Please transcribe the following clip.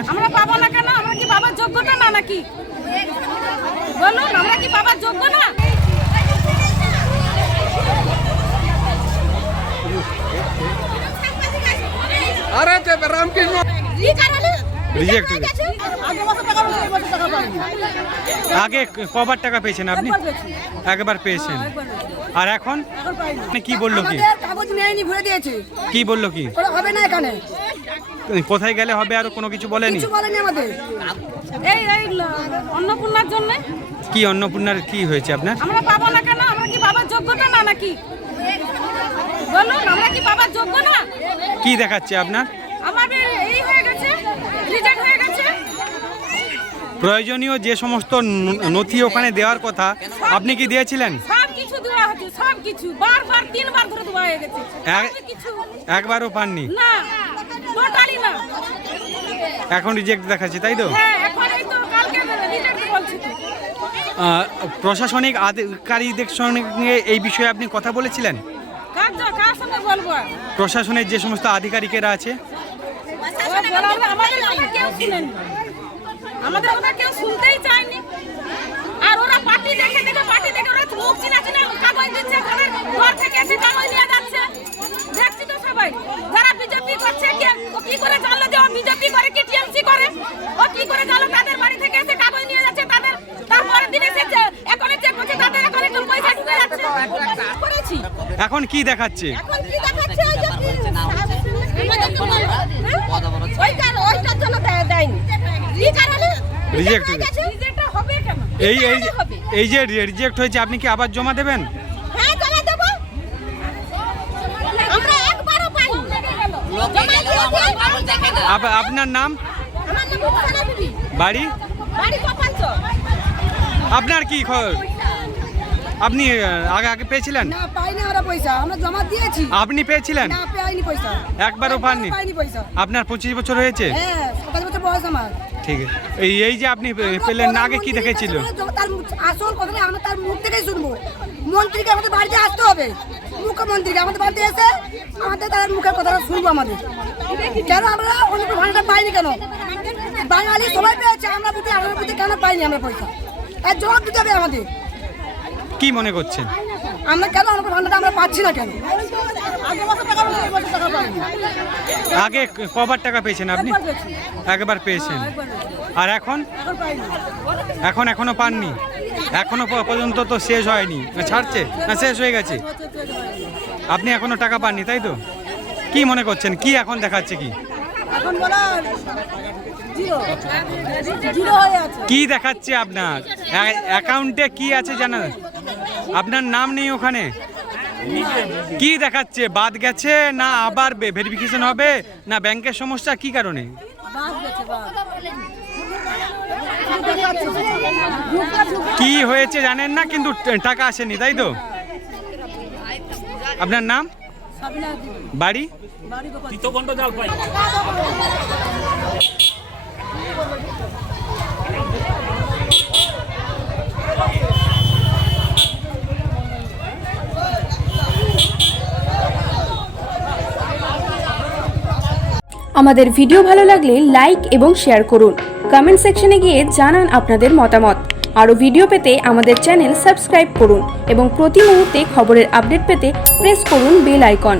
আমরা পাবো না কেন? আমরা কি বাবার যোগ্যতা না নাকি? বলুন, আমরা কি বাবার যোগ্য না? আরে রামকৃষ্ণ রিজেক্ট আগে কবার টাকা পেয়েছেন আপনি? একবার পেয়েছেন। আর এখন কি বললো? কি কাগজ নেয়নি, ভরে দিয়েছে। কি বললো? কি হবে না এখানে? কোথায় গেলে হবে? আর কোনো কিছু বলেনি? কিছু বলেনি আমাদের। এই অন্নপূর্ণার জন্য। কি অন্নপূর্ণার কি হয়েছে আপনার? আমরা পাবো না কেন? আমরা কি বাবার যোগ্যতা না নাকি? বলুন, আমরা কি বাবার যোগ্য না? কি দেখাচ্ছে আপনার? আমাদের এই হয়ে গেছে, রিজেক্ট হয়ে গেছে। প্রয়োজনীয় যে সমস্ত নথি ওখানে দেওয়ার কথা আপনি কি দিয়েছিলেন? সব কিছু দেওয়া হচ্ছে, সব কিছু বারবার 3বার ধরে দেওয়া হয়ে গেছে। কিছু একবারও পাননি? না, টোটালি না। এখন রিজেক্ট দেখাচ্ছে, তাই তো? হ্যাঁ, এখন এই তো কালকে রিজেক্ট বলছি। প্রশাসনিক আধিকারিকদের সঙ্গে এই বিষয়ে আপনি কথা বলেছিলেন? কার সঙ্গে বলবো? প্রশাসনের যে সমস্ত আধিকারিকেরা আছে আমাদের কথা কেউ শুনেনি, আমাদের কথা কেউ শুনতেই চায়নি। আর ওরা পার্টি দেখে ওরা মুখ চিনা কাগজ দিচ্ছে, ঘর থেকে এসে কাগজ নিয়ে যাচ্ছে। দেখছি তো সবাই, যারা বিজেপি করছে কি করে জানলো যে ও বিজেপি করে কি টিএমসি করে? ও কি করে জানলো তাদের বাড়ি থেকে এসে কাগজ নিয়ে যাচ্ছে? তাদের তারপরের দিন এসে অ্যাকাউন্টে চেক করছে, তাদের অ্যাকাউন্টে পয়সা ঢুকে যাচ্ছে। করেছি। এখন কি দেখাচ্ছে? এখন কি দেখাচ্ছে? ওইটার জন্য দেয়নি। কি কারণে রিজেক্ট হবে কেন? এই যে রিজেক্ট হয়েছে, আপনি কি আবার জমা দেবেন? হ্যাঁ, জমা দেব। আমরা একবারও পাইনি। আপনার নাম? আমার নাম রূপসানা বিবি। বাড়ি গোপালচর। আপনার কি খবর? আপনি আগে পেয়েছিলেন? না, পাইনি আমরা পয়সা। আমরা জমা দিয়েছি। আপনি পেয়েছিলেন? না, পাইনি পয়সা। একবারও পাননি? পাইনি পয়সা। আপনার 25 বছর হয়েছে? হ্যাঁ, 27 বছর বয়স আমার। ঠিক আছে। এই যে আপনি পেলেন না, আগে কি দেখেছিল? তার আসল কথা আমরা তার মুখ থেকেই শুনবো। মন্ত্রীকে আমাদের বাড়িতে আসতে হবে, মুখ্যমন্ত্রীকে আমাদের বাড়িতে এসে আমাদের তার মুখের কথাটা শুনবো আমাদের। কেন আমরা অন্য ভাড়াটা পাইনি? কেন বাঙালি সবাই পেয়েছে, আমরা বুঝে কেন পাইনি আমরা পয়সা? এর জবাব দিতে হবে আমাদের। কি মনে করছেন? আমরা কেন অন্য ভাড়াটা আমরা পাচ্ছি না কেন? আগে কবার টাকা পেয়েছেন আপনি? একবার পেয়েছেন। আর এখনো পাননি? এখনো পর্যন্ত তো শেষ হয়নি, ছাড়ছে না? শেষ হয়ে গেছে। আপনি এখনো টাকা পাননি, তাই তো? কি মনে করছেন? কি এখন দেখাচ্ছে? কি কি দেখাচ্ছে আপনার অ্যাকাউন্টে? কি আছে জানেন? আপনার নাম নেই ওখানে। কি দেখাচ্ছে? বাদ গেছে না আবার ভেরিফিকেশন হবে না ব্যাংকের সমস্যা? কি কারণে? কি হয়েছে জানেন না, কিন্তু টাকা আসেনি, তাই তো? আপনার নাম? বাড়ি? আমাদের ভিডিও ভালো লাগলে লাইক এবং শেয়ার করুন। কমেন্ট সেকশনে গিয়ে জানান আপনাদের মতামত। আরও ভিডিও পেতে আমাদের চ্যানেল সাবস্ক্রাইব করুন এবং প্রতি মুহূর্তে খবরের আপডেট পেতে প্রেস করুন বেল আইকন।